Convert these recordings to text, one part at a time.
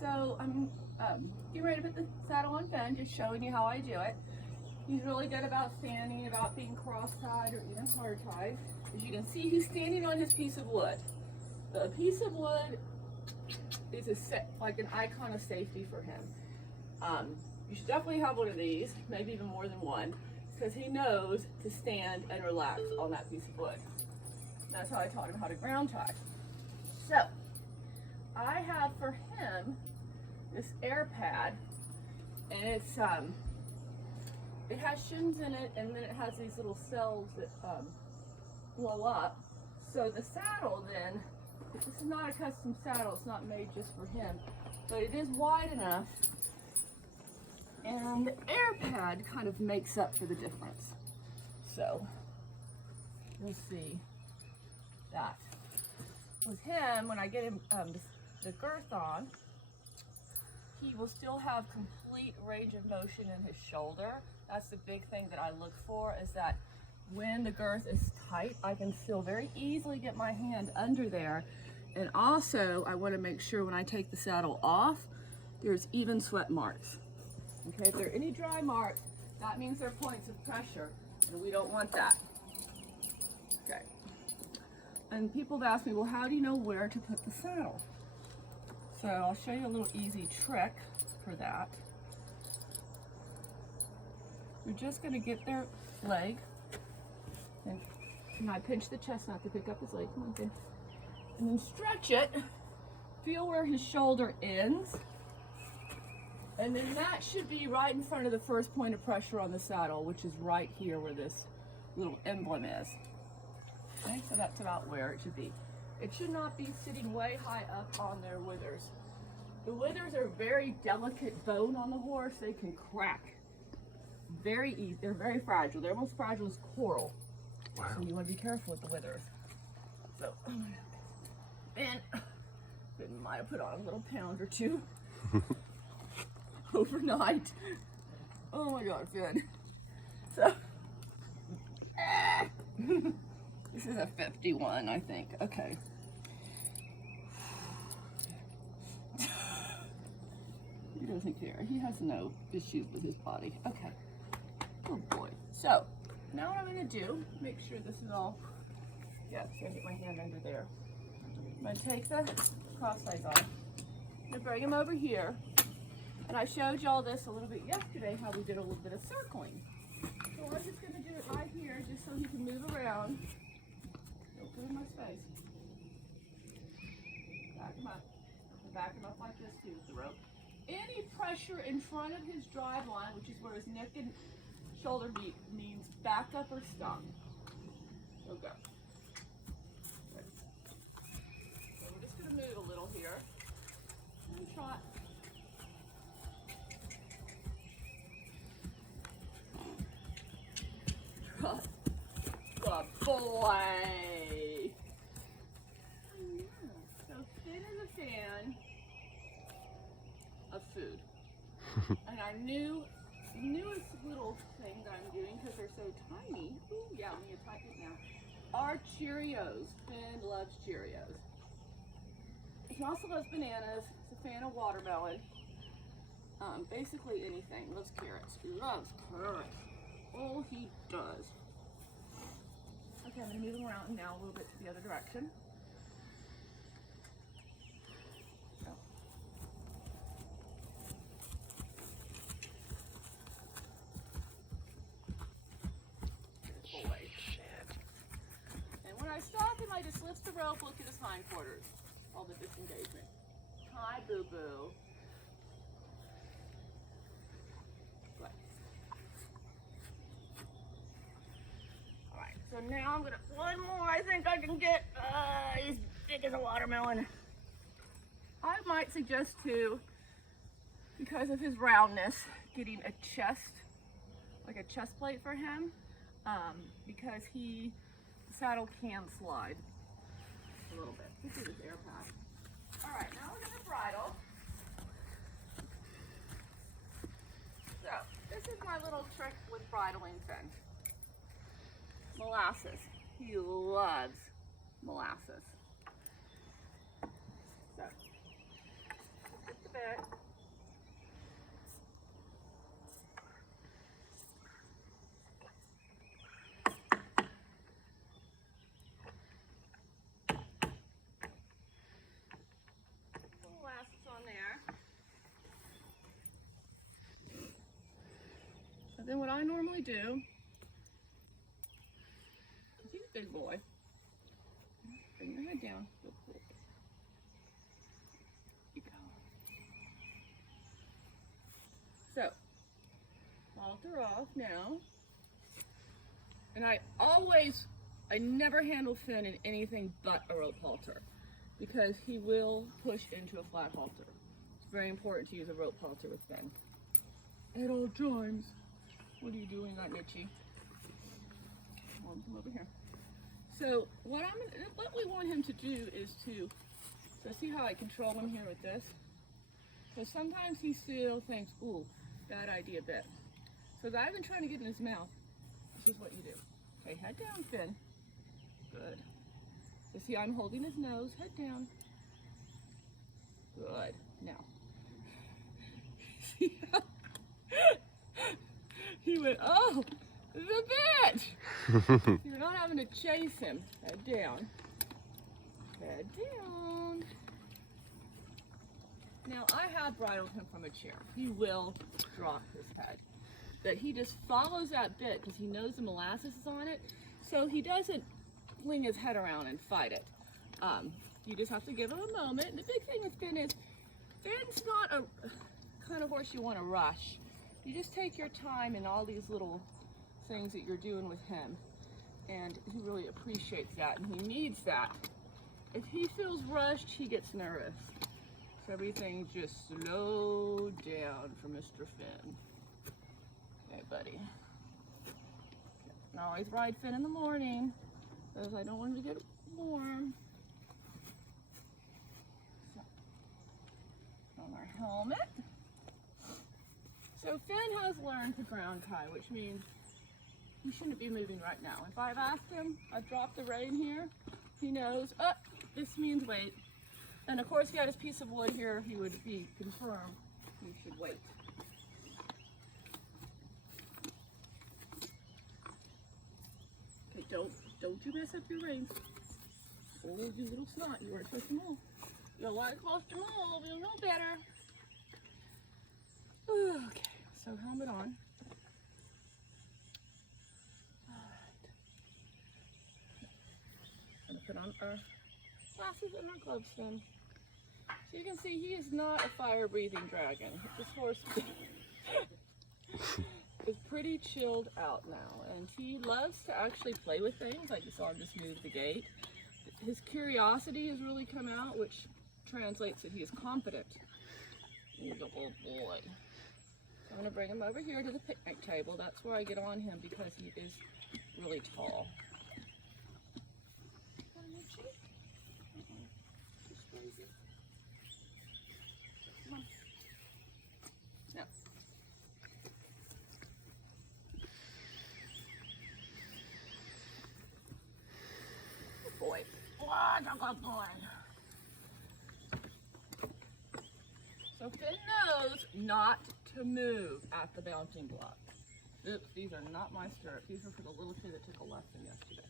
So I'm getting ready to put the saddle on Finn, just showing you how I do it. He's really good about standing, about being cross-tied or even hard-tied. As you can see, he's standing on his piece of wood. The piece of wood is like an icon of safety for him. You should definitely have one of these, maybe even more than one, because he knows to stand and relax on that piece of wood. And that's how I taught him how to ground tie. So, I have for him this air pad, and it's it has shims in it, and then it has these little cells that blow up. So the saddle then, this is not a custom saddle, it's not made just for him, but it is wide enough, and the air pad kind of makes up for the difference. So you'll see that. With him, when I get him the girth on, he will still have complete range of motion in his shoulder. That's the big thing that I look for, is that when the girth is tight, I can still very easily get my hand under there. And also, I want to make sure when I take the saddle off, there's even sweat marks. Okay, if there are any dry marks, that means they're points of pressure, and we don't want that. Okay. And people have asked me, well, how do you know where to put the saddle? So I'll show you a little easy trick for that. You're just going to get their leg, and I pinch the chestnut to pick up his leg. Come on, Finn. And then stretch it. Feel where his shoulder ends. And then that should be right in front of the first point of pressure on the saddle, which is right here where this little emblem is. Okay, so that's about where it should be. It should not be sitting way high up on their withers. The withers are very delicate bone on the horse. They can crack very easy. They're very fragile. They're almost fragile as coral. Wow. So you want to be careful with the withers. So, and Finn might have put on a little pound or two overnight. Oh my God, Finn. So, this is a 51, I think. Okay. He doesn't care. He has no issues with his body. Okay. Oh boy. So, now what I'm going to do, make sure this is all, yeah, so I get my hand under there. I'm going to take the cross ties off. I'm going to bring him over here. And I showed y'all this a little bit yesterday, how we did a little bit of circling. So I'm just going to do it right here, just so he can move around. Don't put in my space. Back him up. Back him up like this too with the rope. Any pressure in front of his drive line, which is where his neck and shoulder meet, means back up or stop. So go. Good. So we're just going to move a little here. And trot. Trot. Good boy. So Finn is a fan of food. And I knew the newest little thing that I'm doing, because they're so tiny, ooh, yeah, let me type it now, are Cheerios. Finn loves Cheerios. He also loves bananas. He's a fan of watermelon. Basically anything. Loves carrots. He loves carrots. Oh, he does. Okay, I'm going to move him around now a little bit to the other direction. Stop him, I just lift the rope, look at his hindquarters. All the disengagement. Hi, boo-boo. Good. Alright, so now I'm gonna, one more I think I can get. He's big as a watermelon. I might suggest too, because of his roundness, getting a chest, like a chest plate for him, because the saddle can slide a little bit. Let's do this air pad. All right, now we're gonna bridle. So this is my little trick with bridling Finn. Molasses. He loves molasses. So, get the bit. then what I normally do, he's a big boy, bring your head down. Real quick. You go. So, halter off now. And I never handle Finn in anything but a rope halter because he will push into a flat halter. It's very important to use a rope halter with Finn. At all times. What are you doing, that Mitchie? Come over here. So what we want him to do is so see how I control him here with this? So sometimes he still thinks, ooh, bad idea bit. So that I've been trying to get in his mouth. This is what you do. Okay, head down, Finn. Good. So see, I'm holding his nose, head down. Good. Now. See how he went, oh, the bitch! You're not having to chase him. Head down. Head down. Now, I have bridled him from a chair. He will drop his head. But he just follows that bit because he knows the molasses is on it. So he doesn't fling his head around and fight it. You just have to give him a moment. And the big thing with Finn is, Finn's not a kind of horse you want to rush. You just take your time in all these little things that you're doing with him. And he really appreciates that, and he needs that. If he feels rushed, he gets nervous. So everything just slow down for Mr. Finn. Okay, buddy. I always ride Finn in the morning because I don't want him to get warm. So, on our helmet. So Finn has learned to ground tie, which means he shouldn't be moving right now. If I've asked him, I've dropped the rein here, he knows, oh, this means wait. And of course, if he had his piece of wood here, he would be confirmed you should wait. Okay, don't you mess up your reins. Oh, you little snot, you weren't supposed to move. You're not supposed to move, you'll know better. Okay, so helmet on. Alright. Gonna put on our glasses and our gloves then. So you can see he is not a fire-breathing dragon. This horse is pretty chilled out now, and he loves to actually play with things. Like you saw him just move the gate. His curiosity has really come out, which translates that he is confident. He's a little boy. I'm going to bring him over here to the picnic table. That's where I get on him because he is really tall. Come on. Now. Good boy. What a good boy. So Finn knows not to move at the mounting block. Oops, these are not my stirrups. These are for the little kid that took a lesson yesterday.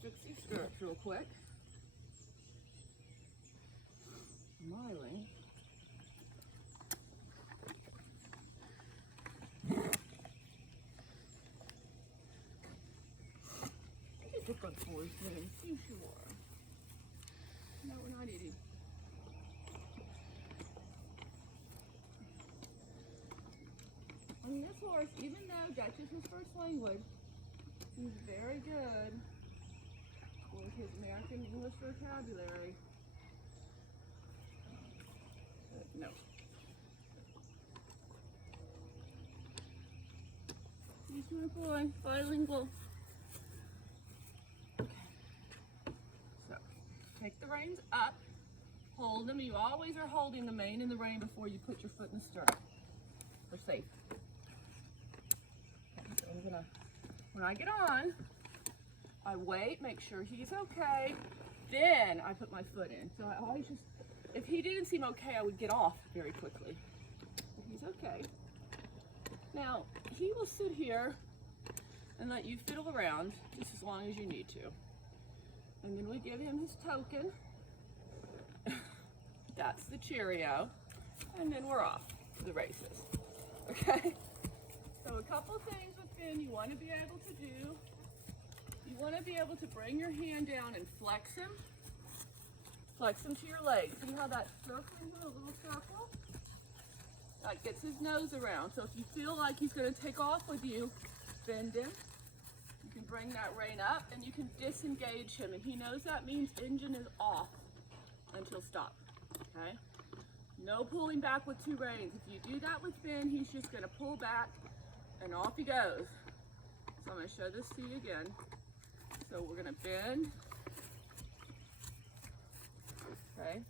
Fix these stirrups real quick. Smiling. He's a good boy, Finn. Yes, you are. No, we're not eating. And this horse, even though Dutch is his first language, he's very good with his American English vocabulary. No. He's my boy, bilingual. Okay. So, take the reins up, hold them. You always are holding the mane and the rein before you put your foot in the stirrup for safety. When I get on, I wait, make sure he's okay, then I put my foot in. So I always just, if he didn't seem okay, I would get off very quickly. But he's okay. Now, he will sit here and let you fiddle around just as long as you need to. And then we give him his token. That's the Cheerio. And then we're off to the races. Okay? So a couple things with Finn you want to be able to do. You want to be able to bring your hand down and flex him. Flex him to your leg. See how that's circling in a little circle? That gets his nose around. So if you feel like he's going to take off with you, bend him. You can bring that rein up and you can disengage him. And he knows that means engine is off until stop. Okay? No pulling back with two reins. If you do that with Finn, he's just going to pull back and off he goes. So I'm going to show this to you again. So we're going to bend. Okay.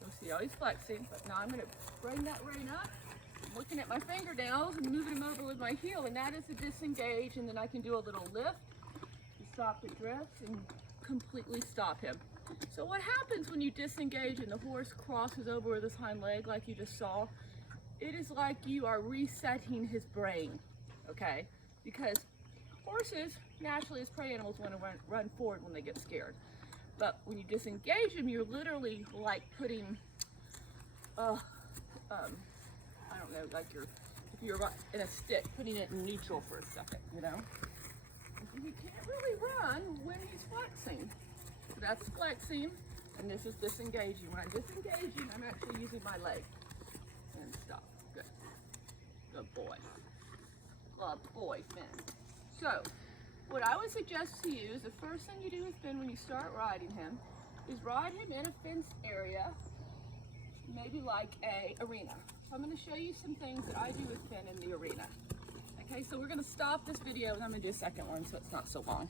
You'll see how he's flexing, but now I'm going to bring that rein up. I'm looking at my fingernails and moving him over with my heel, and that is a disengage, and then I can do a little lift to stop the drift and completely stop him. So what happens when you disengage and the horse crosses over with his hind leg like you just saw? It is like you are resetting his brain, okay? Because horses, naturally as prey animals, want to run forward when they get scared. But when you disengage them, you're literally like putting, I don't know, like if you're in a stick, putting it in neutral for a second, you know? You can't really run when he's flexing. So that's flexing, and this is disengaging. When I'm disengaging, I'm actually using my leg. And stop. Good. Good boy. Good boy, Finn. So, what I would suggest to you is the first thing you do with Finn when you start riding him is ride him in a fenced area, maybe like a arena. So I'm going to show you some things that I do with Finn in the arena. Okay, so we're going to stop this video and I'm going to do a second one so it's not so long.